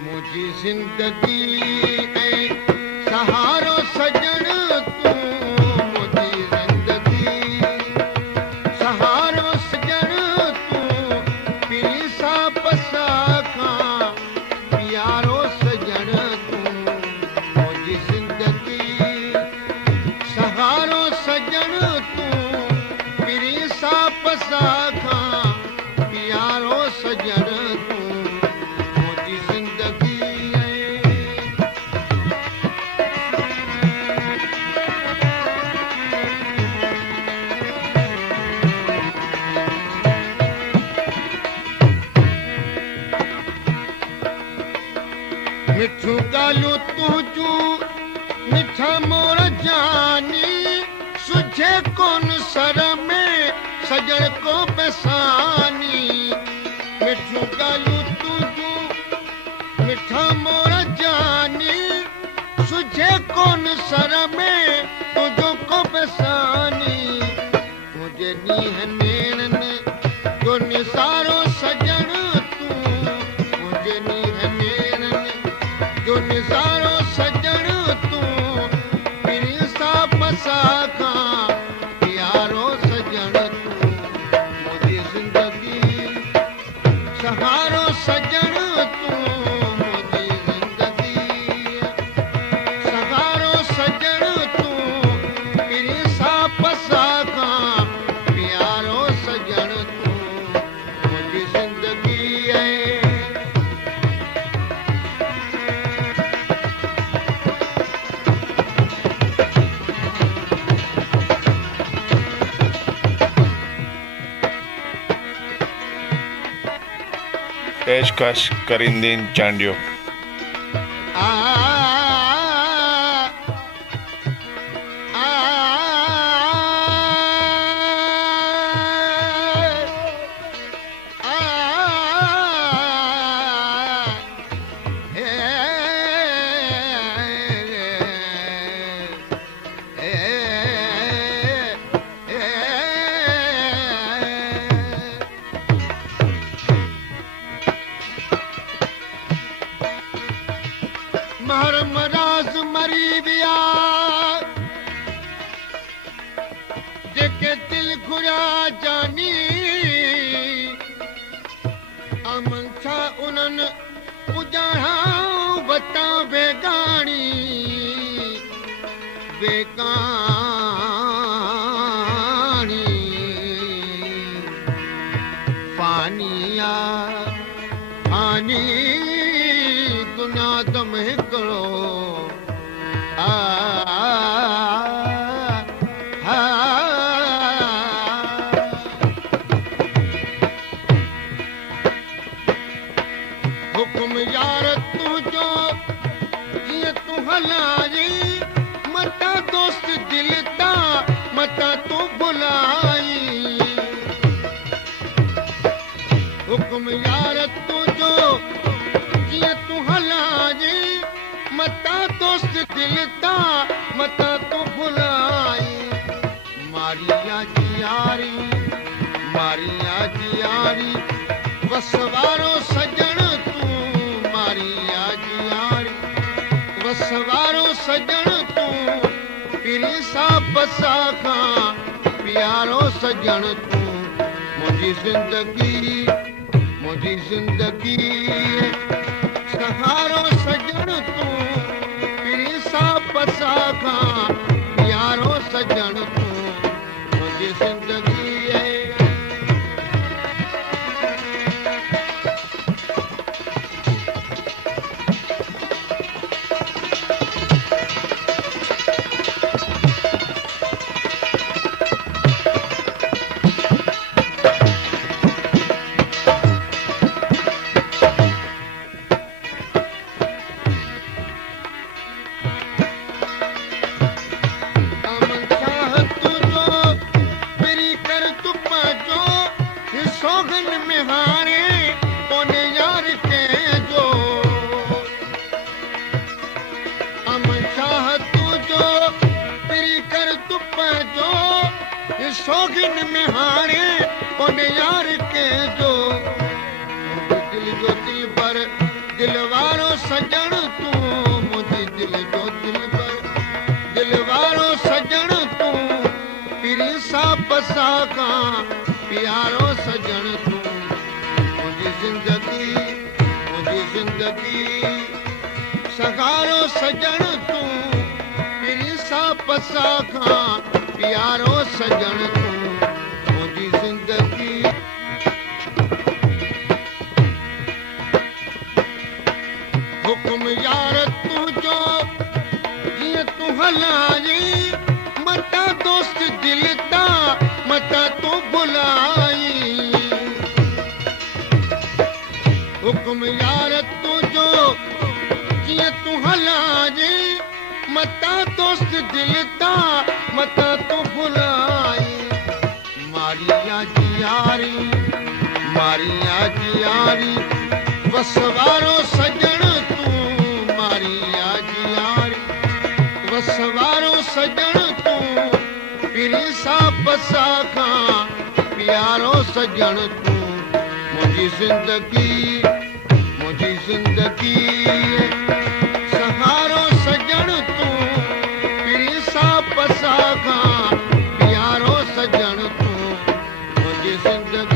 मुझी जिंदगी ऐं सहारो सजण तूं मुझी जिंदगी सहारो सजण तूं पीर सां पसा खां प्यारो सजण तूं मुझी जिंदगी सहारो सजण तूं पीर सां पसा खां प्यारो सजण तूं मुझी जिंदगी मिठू ॻाल्हियूं तुंहिंजूं मिठा मोर जानी सुझे कोन सर में सजण को बेसानी मिठू ॻाल्हियूं तुंहिंजूं मिठा मोर जानी सुझे कोन सर में तुंहिंजो को बेसानी मुंहिंजे ॾींहं नेरनि जो निसारो सजण तूं मुंहिंजे ॾींहं नेरनि जो निसारो सजण तूं पीर सां पसा खां प्यारो सजण तूं मुंहिंजी ज़िंदगी सहारो सजण तूं मुंहिंजी ज़िंदगी सहारो सजण तूं पीर सां पसा खां प्यारो सजण तूं मुंहिंजी ज़िंदगी पेशकश करींदीन चांडियो आ आ महरम राज मरी विया जेके दिल घुरिया जानी अमन छा उन्हनि उजाणा वता बेगाणी बेगाणी फानिया फानी दुनिया दम हिकिड़ो हुकुम यार तुंहिंजो जीअं तूं हलाई मता दोस्त दिल तां मता तूं भुलाई हुकुम यार तुंहिंजो जीअं तूं हलाई मता दोस्त दिल तां मता तूं भुलाई मारिया जी यारी वसवारो सजण तूं मारिया जी यारी वसवारो सजण तूं पीर सां पसा खां प्यारो सजण तूं मुंहिंजी ज़िंदगी सहारो सजण तूं पीर सां पसा खां प्यारो सजण तूं मुंहिंजी ज़िंदगी शौक़िन में हाणे उन यार के जो दिल जो दिल पर दिल वारो ज़िंदगी सहारो सजण तूं पिरी सां पसा खां प्यारो सजण तूं मुंहिंजी ज़िंदगी हुकुम यार तुंहिंजो जीअं तूं हलाई मता दोस्त दिल ता मता तूं भुलाई हुकुम यार तुंहिंजो जीअं तूं हलाई मता दोस्त दिल ता मता तूं भुलाई मारिया जी यारी वसवारो सजण तूं मारिया जी यारी वसवारो सजण तूं पिरी सां पसा खां प्यारो सजण तूं मुंहिंजी ज़िंदगी सहारो सजण तूं पिरी सां पसा खां प्यारो सजण तूं मुंहिंजी ज़िंदगी